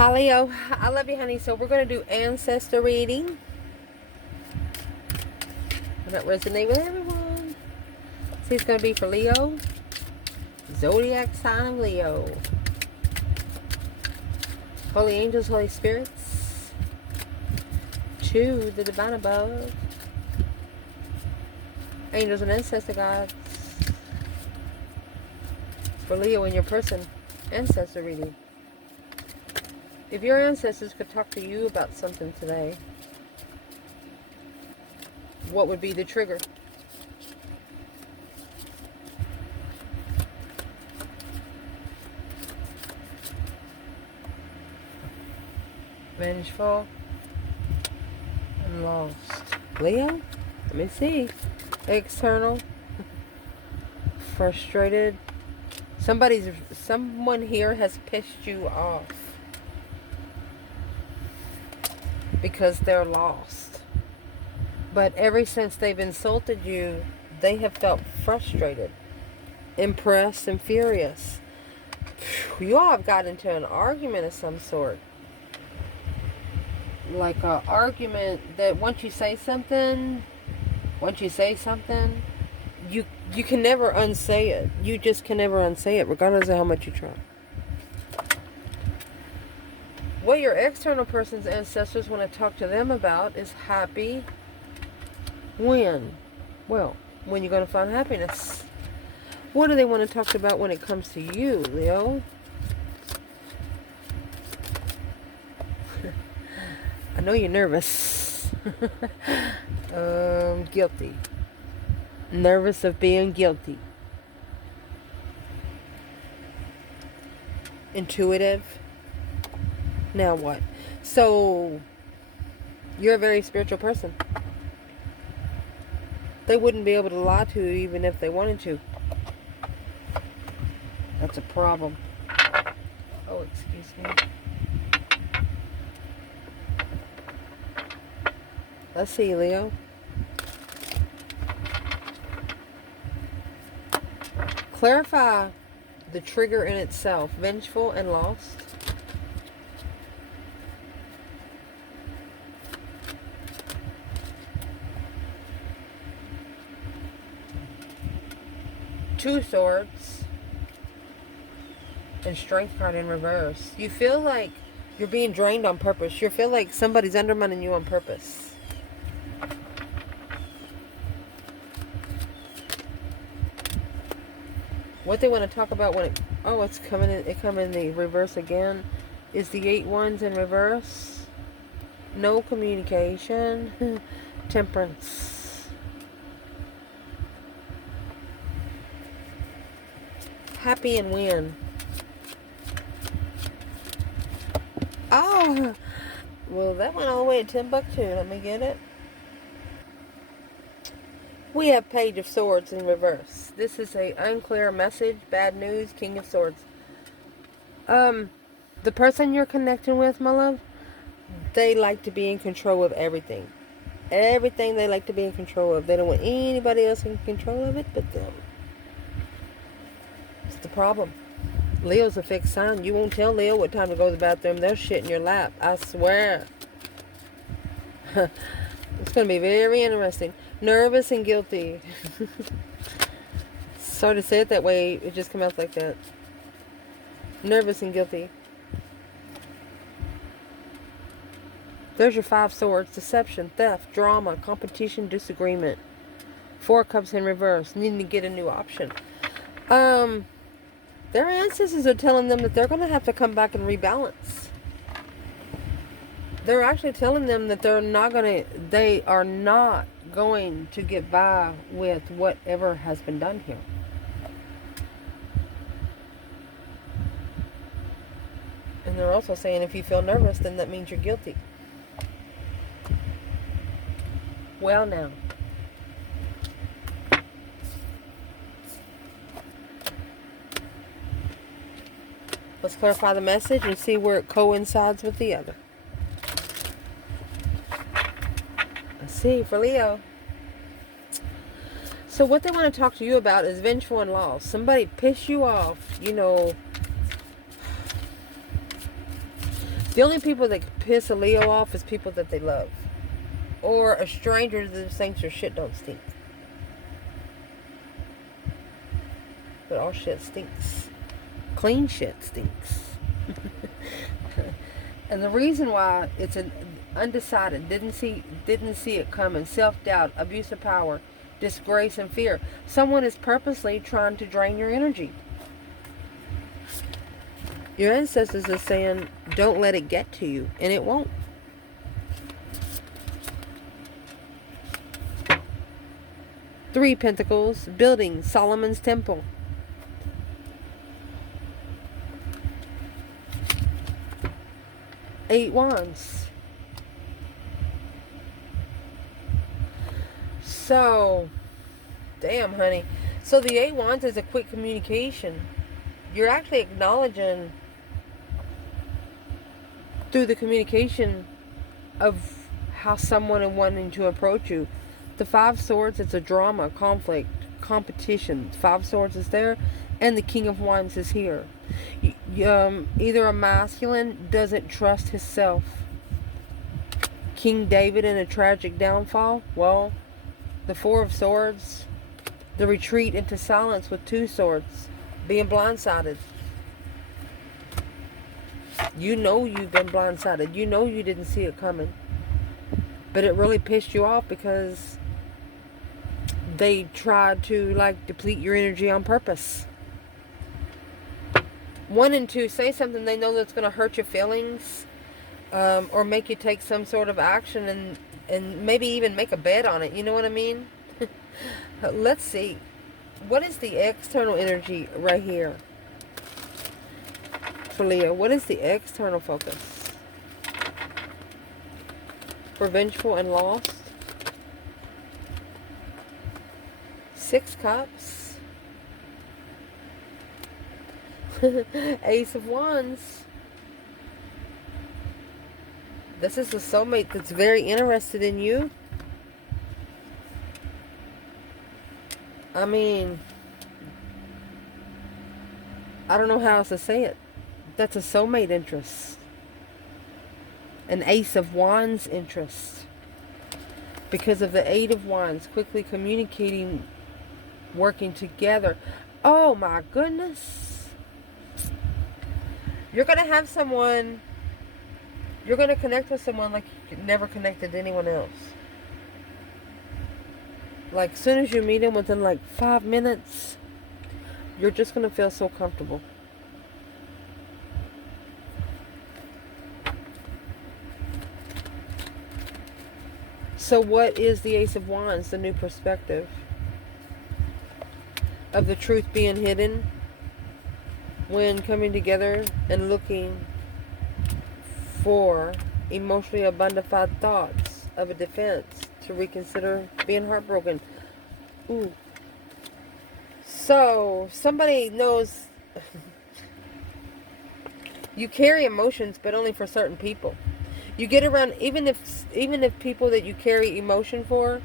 Hi Leo, I love you honey. So we're going to do Ancestor reading. Will that resonate with everyone? See, it's going to be for Leo. Zodiac sign of Leo. Holy angels, holy spirits. To the divine above. Angels and ancestor gods. For Leo in your person. Ancestor reading. If your ancestors could talk to you about something today, what would be the trigger? Vengeful and lost. Leo, let me see. External. Frustrated. Someone here has pissed you off because they're lost. But ever since they've insulted you, they have felt frustrated, impressed, and furious. You all have got into an argument of some sort. Like an argument that once you say something, you can never unsay it. You just can never unsay it, regardless of how much you try. What your external person's ancestors want to talk to them about is happy. When? Well, when you're going to find happiness. What do they want to talk about when it comes to you, Leo? I know you're nervous. Guilty. Nervous of being guilty. Intuitive. Now what? So, you're a very spiritual person. They wouldn't be able to lie to you even if they wanted to. That's a problem. Oh, excuse me. Let's see, Leo. Clarify the trigger in itself. Vengeful and lost. Two swords. And strength card in reverse. You feel like you're being drained on purpose. You feel like somebody's undermining you on purpose. What they want to talk about when it... Oh, it's coming in... It come in the reverse again. Is the 8 wands in reverse. No communication. Temperance. Happy and win. Oh! Well, that went all the way to Timbuktu. Let me get it. We have Page of Swords in reverse. This is a unclear message. Bad news. King of Swords. The person you're connecting with, my love, they like to be in control of everything. Everything they like to be in control of. They don't want anybody else in control of it but them. It's the problem. Leo's a fixed sign. You won't tell Leo what time to go to the bathroom. They'll shit in your lap. I swear. It's going to be very interesting. Nervous and guilty. Sorry to say it that way. It just came out like that. Nervous and guilty. There's your 5 swords. Deception, theft, drama, competition, disagreement. 4 cups in reverse. Needing to get a new option. Their ancestors are telling them that they're going to have to come back and rebalance. They're actually telling them that they are not going to get by with whatever has been done here. And they're also saying if you feel nervous, then that means you're guilty. Well, now. Let's clarify the message and see where it coincides with the other. Let's see, for Leo. So what they want to talk to you about is vengeful and loss. Somebody pissed you off, you know. The only people that piss a Leo off is people that they love. Or a stranger that thinks your shit don't stink. But all shit stinks. Clean shit stinks. And the reason why it's an undecided, didn't see it coming, self-doubt, abuse of power, disgrace, and fear. Someone is purposely trying to drain your energy. Your ancestors are saying, don't let it get to you, and it won't. Three Pentacles, building Solomon's temple. Eight Wands. So, damn, honey. So the Eight Wands is a quick communication. You're actually acknowledging through the communication of how someone is wanting to approach you. The Five Swords, it's a drama, conflict, competition. Five Swords is there, and the King of Wands is here. Either a masculine doesn't trust himself. King David in a tragic downfall. Well, the Four of Swords, the retreat into silence with Two Swords, being blindsided. You know you've been blindsided. You know you didn't see it coming. But it really pissed you off because they tried to like deplete your energy on purpose. 1 and 2, say something they know that's going to hurt your feelings, or make you take some sort of action, and maybe even make a bet on it. You know what I mean? Let's see. What is the external energy right here for Leo? What is the external focus? Revengeful and lost. 6 Cups. Ace of Wands. This is a soulmate that's very interested in you. I mean, I don't know how else to say it. That's a soulmate interest. An Ace of Wands interest. Because of the Eight of Wands, quickly communicating, working together. Oh my goodness. You're going to have someone, you're going to connect with someone like you never connected to anyone else. Like, as soon as you meet him, within like 5 minutes, you're just going to feel so comfortable. So what is the Ace of Wands? The new perspective of the truth being hidden when coming together and looking for emotionally abundified thoughts of a defense to reconsider being heartbroken. Ooh. So somebody knows you carry emotions, but only for certain people. You get around, even if people that you carry emotion for,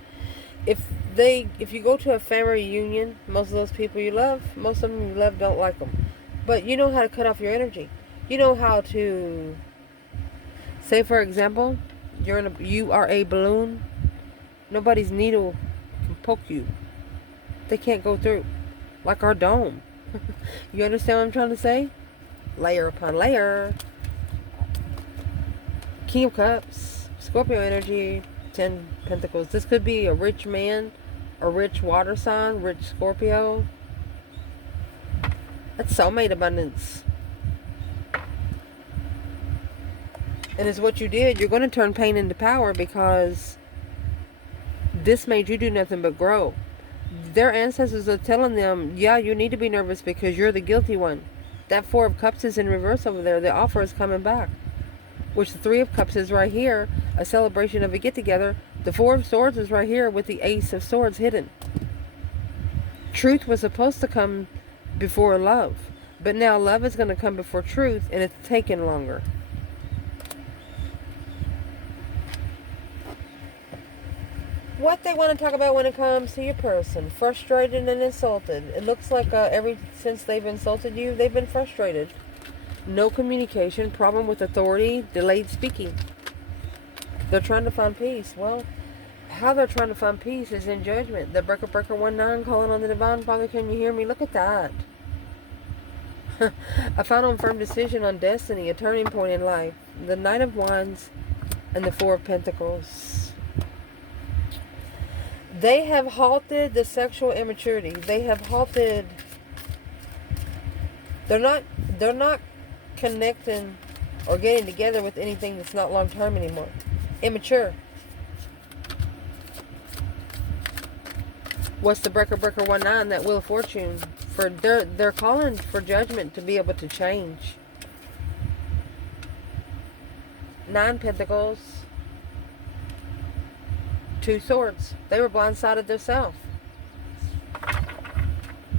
if you go to a family reunion, most of those people you love, most of them you love don't like them. But you know how to cut off your energy. You know how to, say for example, you are a balloon. Nobody's needle can poke you. They can't go through. Like our dome. You understand what I'm trying to say? Layer upon layer. King of Cups. Scorpio energy. 10 Pentacles. This could be a rich man. A rich water sign. Rich Scorpio. That's soulmate abundance. And it's what you did. You're going to turn pain into power because this made you do nothing but grow. Their ancestors are telling them, yeah, you need to be nervous because you're the guilty one. That Four of Cups is in reverse over there. The offer is coming back. Which the Three of Cups is right here. A celebration of a get-together. The Four of Swords is right here with the Ace of Swords hidden. Truth was supposed to come before love. But now love is going to come before truth, and it's taking longer. What they want to talk about when it comes to your person. Frustrated and insulted. It looks like since they've insulted you, they've been frustrated. No communication, problem with authority, delayed speaking. They're trying to find peace. Well, how they're trying to find peace is in judgment. The breaker 19 calling on the Divine Father, can you hear me? Look at that. A final and firm decision on destiny, a turning point in life. The Knight of Wands and the Four of Pentacles. They have halted the sexual immaturity. They have halted. They're not connecting or getting together with anything that's not long term anymore. Immature. What's the breaker 19? That Wheel of Fortune. For they're calling for judgment to be able to change. 9 Pentacles. 2 Swords. They were blindsided themselves.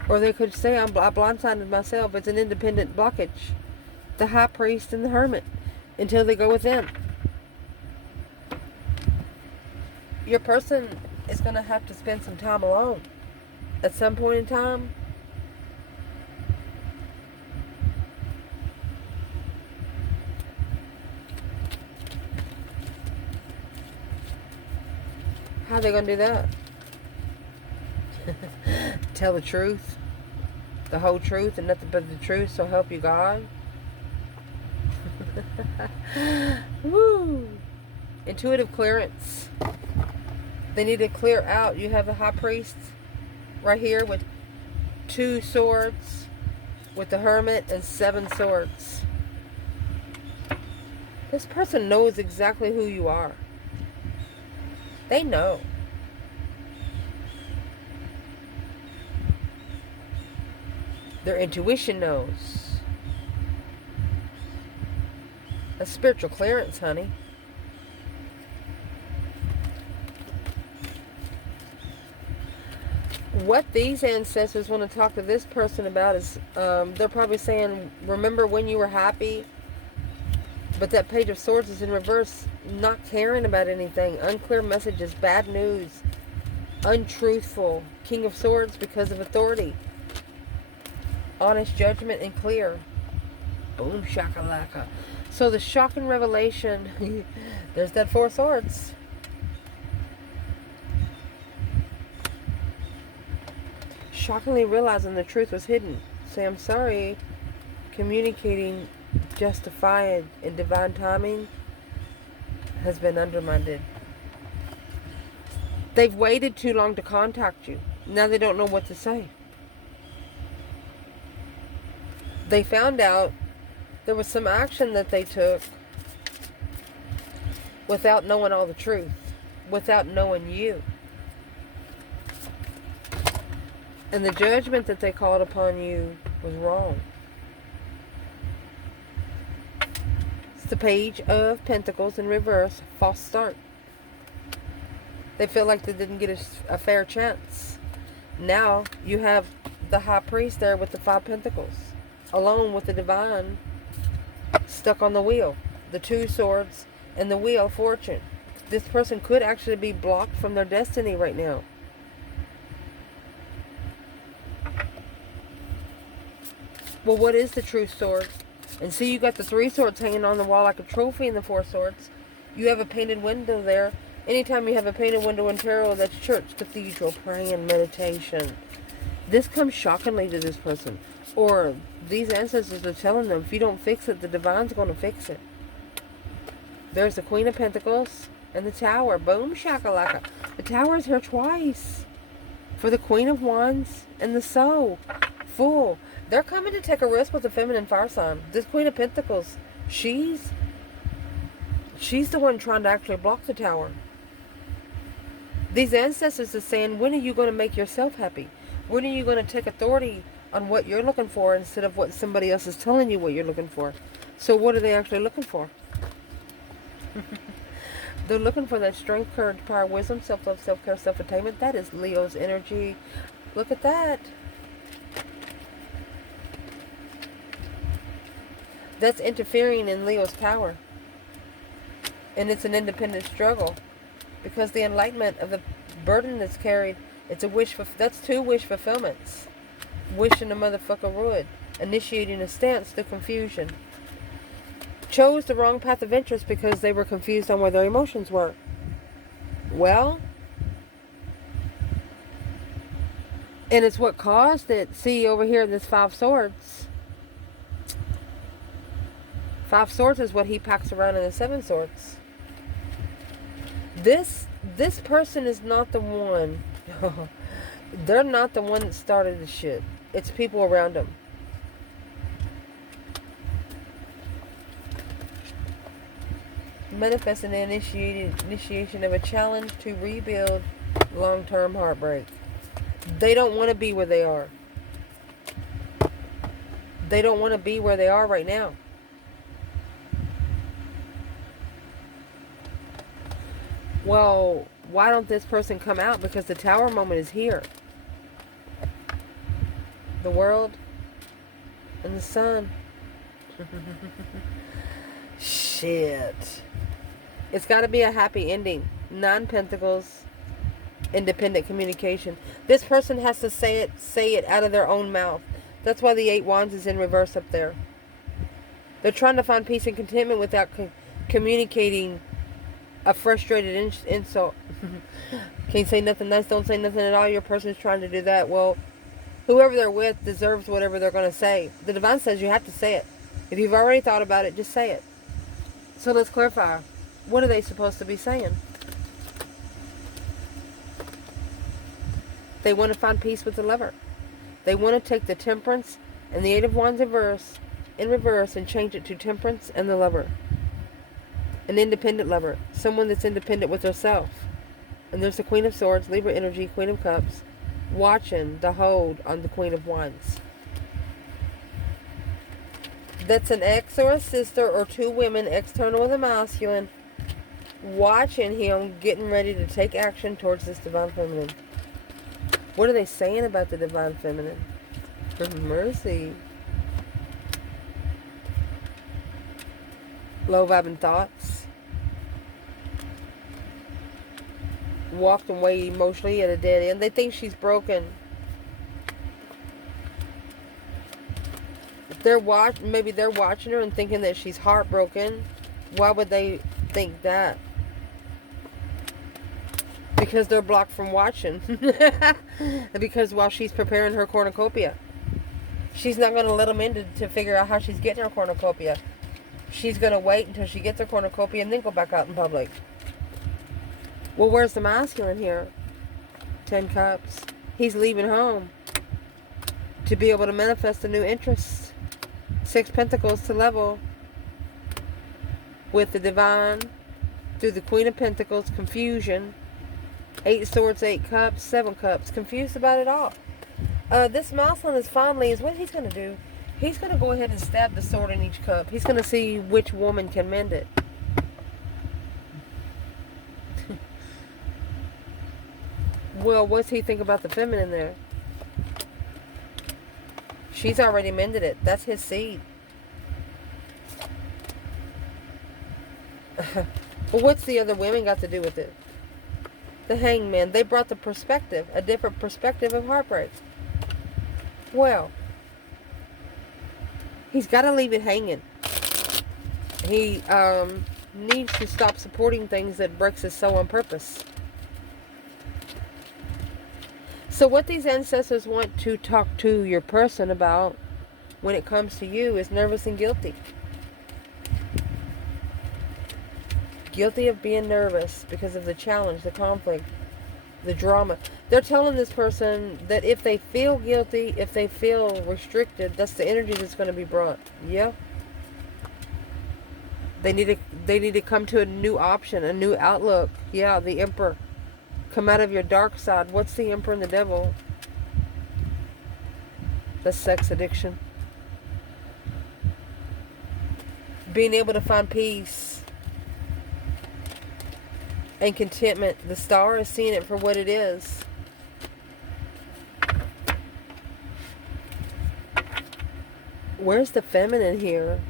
Or they could say, I blindsided myself. It's an independent blockage. The High Priest and the Hermit. Until they go within. Your person is going to have to spend some time alone. At some point in time. How are they going to do that? Tell the truth. The whole truth and nothing but the truth, so help you God. Woo! Intuitive clearance. They need to clear out. You have a High Priest right here with 2 Swords, with the Hermit and 7 Swords. This person knows exactly who you are. They know. Their intuition knows. A spiritual clearance, honey. What these ancestors want to talk to this person about is, they're probably saying, remember when you were happy? But that Page of Swords is in reverse. Not caring about anything. Unclear messages. Bad news. Untruthful. King of Swords because of authority. Honest judgment and clear. Boom shakalaka. So the shocking revelation. There's that 4 Swords. Shockingly realizing the truth was hidden. Say, I'm sorry. Communicating justified in divine timing has been undermined. They've waited too long to contact you. Now they don't know what to say. They found out there was some action that they took without knowing all the truth, without knowing you. And the judgment that they called upon you was wrong. It's the Page of Pentacles in reverse. False start. They feel like they didn't get a fair chance. Now you have the High Priest there with the 5 Pentacles. Alone with the Divine. Stuck on the wheel. The 2 Swords and the Wheel of Fortune. This person could actually be blocked from their destiny right now. Well, what is the true sword? And see, you got the 3 Swords hanging on the wall like a trophy in the 4 Swords. You have a painted window there. Anytime you have a painted window in tarot, that's church, cathedral, praying, meditation. This comes shockingly to this person. Or these ancestors are telling them, if you don't fix it, the Divine's going to fix it. There's the Queen of Pentacles and the Tower. Boom shakalaka. The Tower is here twice. For the Queen of Wands and the Soul. Fool. They're coming to take a risk with the feminine fire sign. This Queen of Pentacles, she's the one trying to actually block the Tower. These ancestors are saying, when are you going to make yourself happy? When are you going to take authority on what you're looking for instead of what somebody else is telling you what you're looking for? So what are they actually looking for? They're looking for that strength, courage, power, wisdom, self-love, self-care, self-attainment. That is Leo's energy. Look at that. That's interfering in Leo's power. And it's an independent struggle. Because the enlightenment of the burden that's carried, it's a wish for, that's 2 wish fulfillments. Wishing a motherfucker would. Initiating a stance through confusion. chose the wrong path of interest because they were confused on where their emotions were. Well, and it's what caused it. See over here, this Five Swords. Five Swords is what he packs around in the Seven Swords. This person is not the one. They're not the one that started the shit. It's people around them. Manifesting the initiation of a challenge to rebuild long-term heartbreak. They don't want to be where they are. They don't want to be where they are right now. Well, why don't this person come out? Because the Tower moment is here. The World and the Sun. Shit. It's got to be a happy ending. Nine Pentacles. Independent communication. This person has to say it out of their own mouth. That's why the Eight Wands is in reverse up there. They're trying to find peace and contentment without communicating a frustrated insult. Can't say nothing nice, don't say nothing at all. Your person is trying to do that. Well, whoever they're with deserves whatever they're going to say. The Divine says you have to say it. If you've already thought about it, just say it. So let's clarify. What are they supposed to be saying? They want to find peace with the Lover. They want to take the Temperance and the Eight of Wands in reverse and change it to Temperance and the Lover. An independent lover. Someone that's independent with herself. And there's the Queen of Swords, Libra energy, Queen of Cups, watching the hold on the Queen of Wands. That's an ex or a sister or two women, external or the masculine, watching him getting ready to take action towards this Divine Feminine. What are they saying about the Divine Feminine? For mercy. Low vibing thoughts. Walked away emotionally at a dead end. They think she's broken. Maybe they're watching her and thinking that she's heartbroken. Why would they think that? Because they're blocked from watching. Because while she's preparing her cornucopia, she's not going to let them in to figure out how she's getting her cornucopia. She's going to wait until she gets her cornucopia and then go back out in public. Well, where's the masculine here? 10 Cups. He's leaving home to be able to manifest a new interest. 6 Pentacles to level with the Divine through the Queen of Pentacles, confusion. 8 Swords, 8 Cups, 7 Cups. Confused about it all. This masculine is finally, what he's going to do. He's going to go ahead and stab the sword in each cup. He's going to see which woman can mend it. Well, what's he think about the feminine there? She's already mended it. That's his seed. But what's the other women got to do with it? The Hangman. They brought the perspective, a different perspective of heartbreak. Well, he's got to leave it hanging. He needs to stop supporting things that breaks his soul on purpose. So what these ancestors want to talk to your person about when it comes to you is nervous and guilty. Guilty of being nervous because of the challenge, the conflict, the drama. They're telling this person that if they feel guilty, if they feel restricted, that's the energy that's going to be brought. Yeah. They need to come to a new option, a new outlook. Yeah, the Emperor. Come out of your dark side. What's the Emperor and the Devil? The sex addiction. Being able to find peace and contentment. The Star is seeing it for what it is. Where's the feminine here?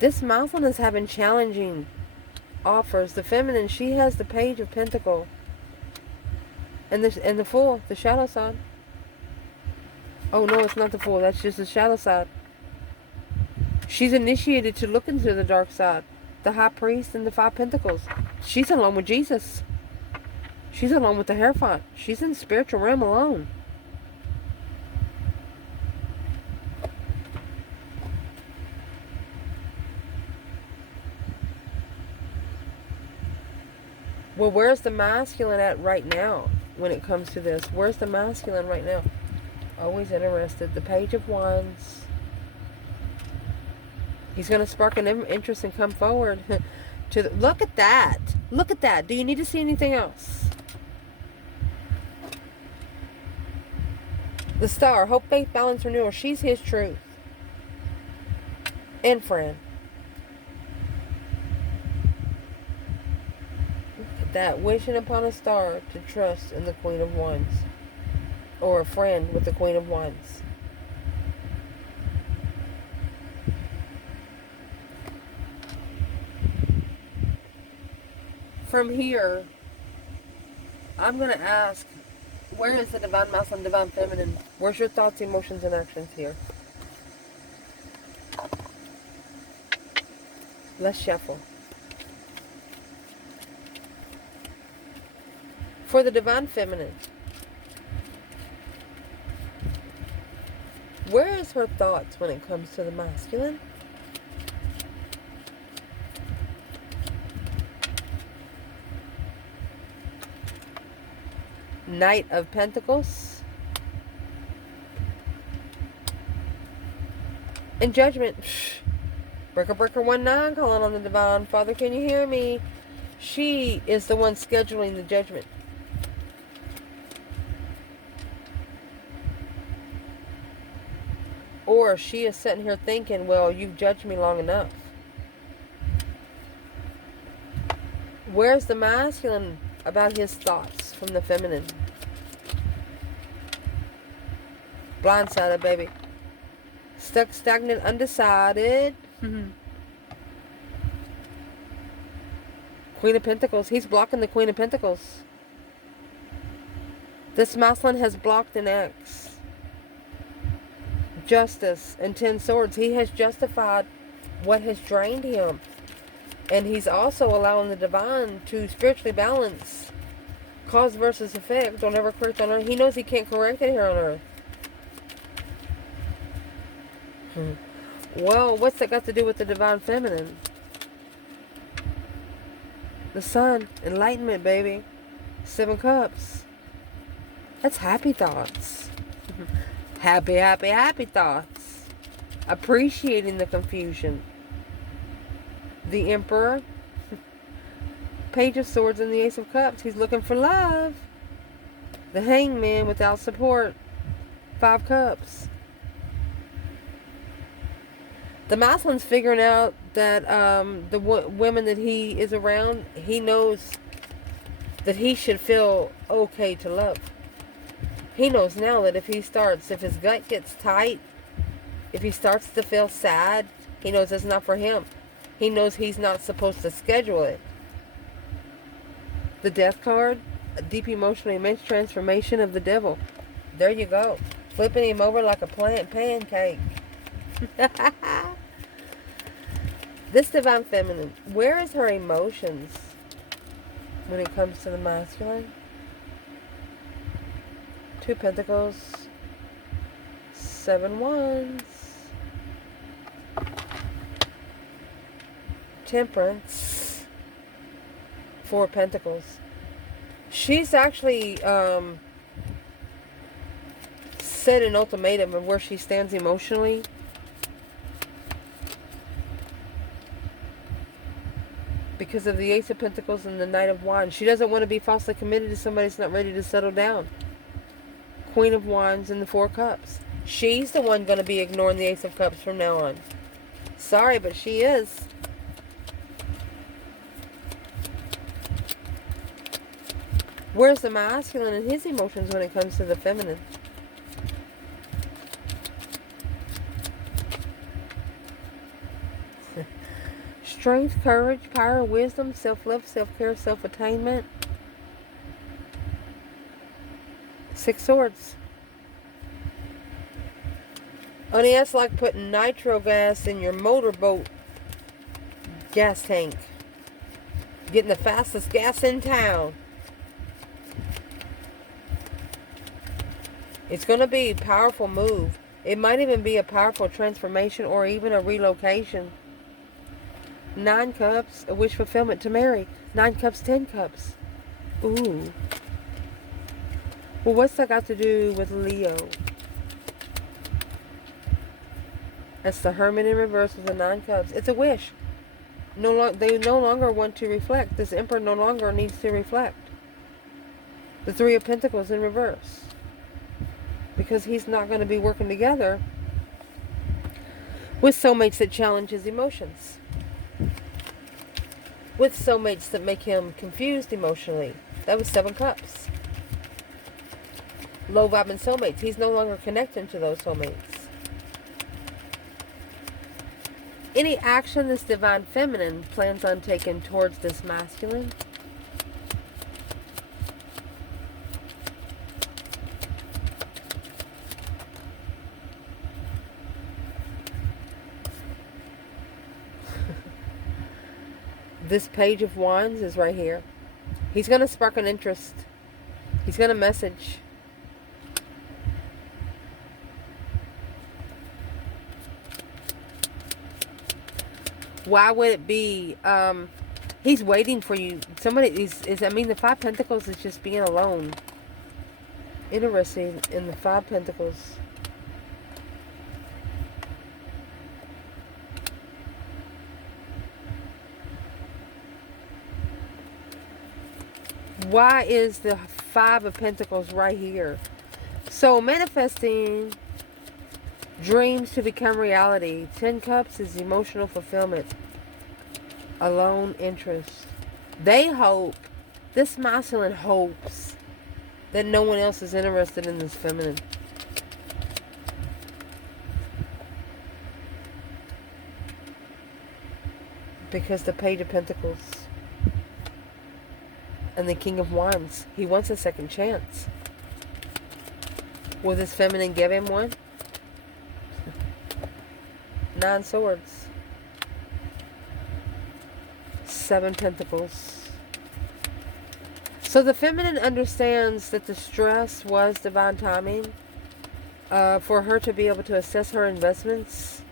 This masculine is having challenging offers. The feminine, she has the Page of Pentacle and the Fool, the shadow side. Oh no, it's not the Fool. That's just the shadow side. She's initiated to look into the dark side. The High Priest and the Five Pentacles. She's alone with Jesus. She's alone with the Hierophant. She's in the spiritual realm alone. Well, where's the masculine at right now when it comes to this? Where's the masculine right now? Always interested. The Page of Wands. He's going to spark an interest and come forward. Look at that. Look at that. Do you need to see anything else? The Star. Hope, faith, balance, renewal. She's his truth. And friend. Look at that. Wishing upon a star to trust in the Queen of Wands. Or a friend with the Queen of Wands. From here, I'm going to ask, where is the Divine Masculine, Divine Feminine? Where's your thoughts, emotions, and actions here? Let's shuffle. For the Divine Feminine, where is her thoughts when it comes to the masculine? Knight of Pentacles. And Judgment. Breaker 19 calling on the Divine. Father, can you hear me? She is the one scheduling the judgment. Or she is sitting here thinking, well, you've judged me long enough. Where's the masculine about his thoughts from the feminine? Blindsided, baby. Stuck, stagnant, undecided. Queen of Pentacles. He's blocking the Queen of Pentacles. This masculine has blocked an ex. Justice and 10 Swords. He has justified what has drained him. And he's also allowing the Divine to spiritually balance cause versus effect. Don't ever correct on earth. He knows he can't correct it here on earth. Well, what's that got to do with the Divine Feminine? The Sun. Enlightenment, baby. 7 Cups. That's happy thoughts. Happy, happy, happy thoughts. Appreciating the confusion. The Emperor. Page of Swords and the Ace of Cups. He's looking for love. The Hangman without support. 5 Cups. The masculine's figuring out that the women that he is around, he knows that he should feel okay to love. He knows now that if his gut gets tight, if he starts to feel sad, he knows it's not for him. He knows he's not supposed to schedule it. The Death card, a deep emotional immense transformation of the devil. There you go. Flipping him over like a pancake. This Divine Feminine, where is her emotions when it comes to the masculine? 2 Pentacles, 7 Wands, Temperance, 4 Pentacles. She's actually set an ultimatum of where she stands emotionally. Because of the Ace of Pentacles and the Knight of Wands. She doesn't want to be falsely committed to somebody that's not ready to settle down. Queen of Wands and the 4 Cups. She's the one going to be ignoring the Ace of Cups from now on. Sorry, but she is. Where's the masculine and his emotions when it comes to the feminine? Strength, courage, power, wisdom, self-love, self-care, self-attainment. 6 Swords. Honey, that's like putting nitro gas in your motorboat gas tank. Getting the fastest gas in town. It's going to be a powerful move. It might even be a powerful transformation or even a relocation. 9 cups, a wish fulfillment to marry. 9 cups, 10 cups. Ooh. Well, what's that got to do with Leo? That's the Hermit in reverse with the 9 cups. It's a wish. They no longer want to reflect. This Emperor no longer needs to reflect. The 3 of Pentacles in reverse. Because he's not going to be working together with soulmates that challenge his emotions. With soulmates that make him confused emotionally. That was 7 cups. Low vibing soulmates. He's no longer connecting to those soulmates. Any action this divine feminine plans on taking towards this masculine. This Page of Wands is right here. He's going to spark an interest. He's going to message. Why would it be? He's waiting for you. Somebody I mean, the 5 Pentacles is just being alone. Interesting in the 5 Pentacles. Why is the 5 of Pentacles right here? So manifesting dreams to become reality. 10 Cups is emotional fulfillment. Alone interest. They hope, this masculine hopes that no one else is interested in this feminine. Because the Page of Pentacles and the King of Wands, he wants a second chance. Will this feminine give him one? 9 Swords. 7 Pentacles. So the feminine understands that the stress was divine timing for her to be able to assess her investments.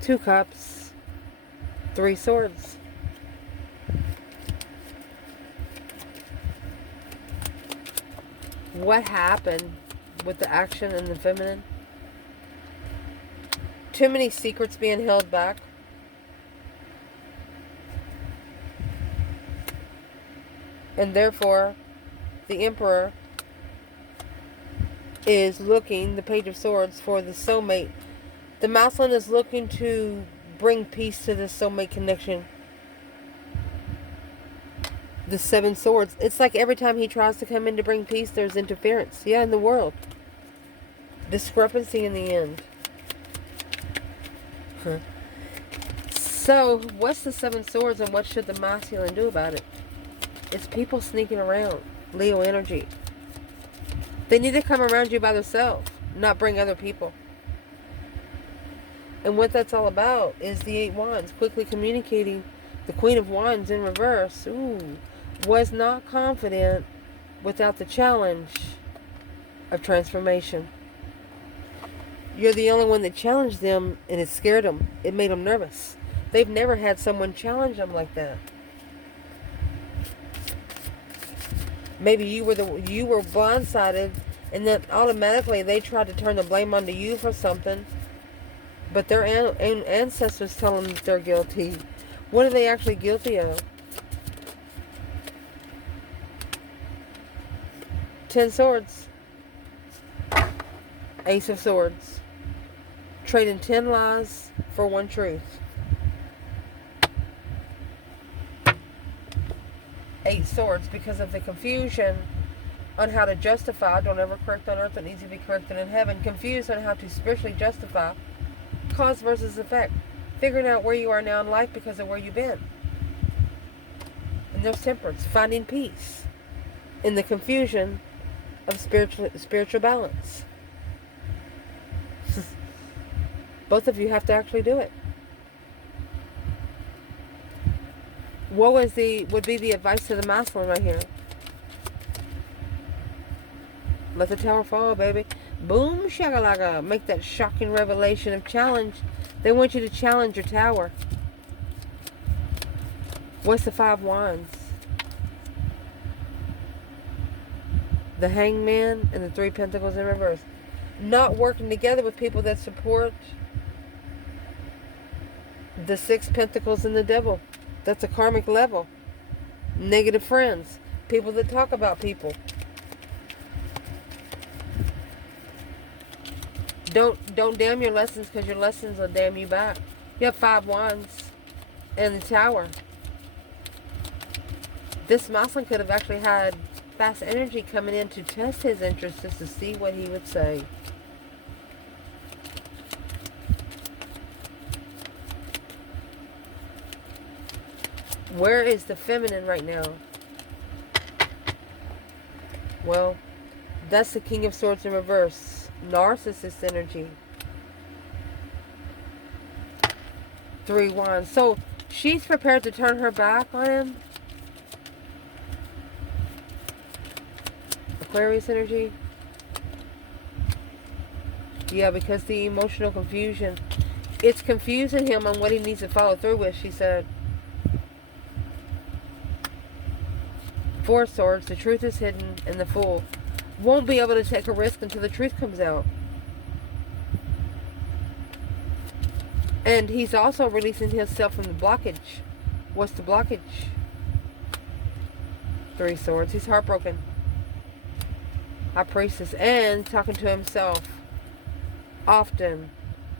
Two Cups. 3 Swords. What happened with the action in the feminine? Too many secrets being held back. And therefore, the Emperor is looking, the Page of Swords, for the soulmate. The masculine is looking to bring peace to this soulmate connection. The 7 Swords. It's like every time he tries to come in to bring peace, there's interference. Yeah, in the world. Discrepancy in the end. Huh. So, what's the 7 Swords and what should the masculine do about it? It's people sneaking around. Leo energy. They need to come around you by themselves, not bring other people. And what that's all about is the 8 Wands. Quickly communicating. The Queen of Wands in reverse. Ooh. Was not confident without the challenge of transformation. You're the only one that challenged them, and it scared them. It made them nervous. They've never had someone challenge them like that. Maybe you were blindsided, and then automatically they tried to turn the blame onto you for something. But their ancestors tell them that they're guilty. What are they actually guilty of? 10 Swords. Ace of Swords. Trading 10 lies for 1 truth. 8 Swords, because of the confusion on how to justify. Don't ever correct on earth, it needs to be corrected in heaven. Confused on how to spiritually justify cause versus effect. Figuring out where you are now in life because of where you've been. And there's Temperance. Finding peace in the confusion of spiritual balance. Both of you have to actually do it. What would be the advice to the masculine right here? Let the tower fall, baby. Boom, shakalaka. Make that shocking revelation of challenge. They want you to challenge your tower. What's the 5 wands? The Hangman and the 3 pentacles in reverse. Not working together with people that support the 6 pentacles and the devil. That's a karmic level. Negative friends. People that talk about people. Don't damn your lessons, because your lessons will damn you back. You have 5 wands and the tower. This masculine could have actually had fast energy coming in to test his interest, just to see what he would say. Where is the feminine right now? Well, that's the King of Swords in reverse. Narcissist energy. 3 wands. So she's prepared to turn her back on him. Aquarius energy. Yeah, because the emotional confusion. It's confusing him on what he needs to follow through with, she said. 4 swords. The truth is hidden, and the Fool won't be able to take a risk until the truth comes out. And he's also releasing himself from the blockage. What's the blockage? 3 swords. He's heartbroken. High Priestess. And talking to himself often.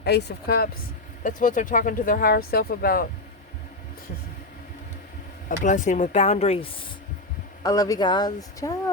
Ace of Cups. That's what they're talking to their higher self about. A blessing with boundaries. I love you guys. Ciao.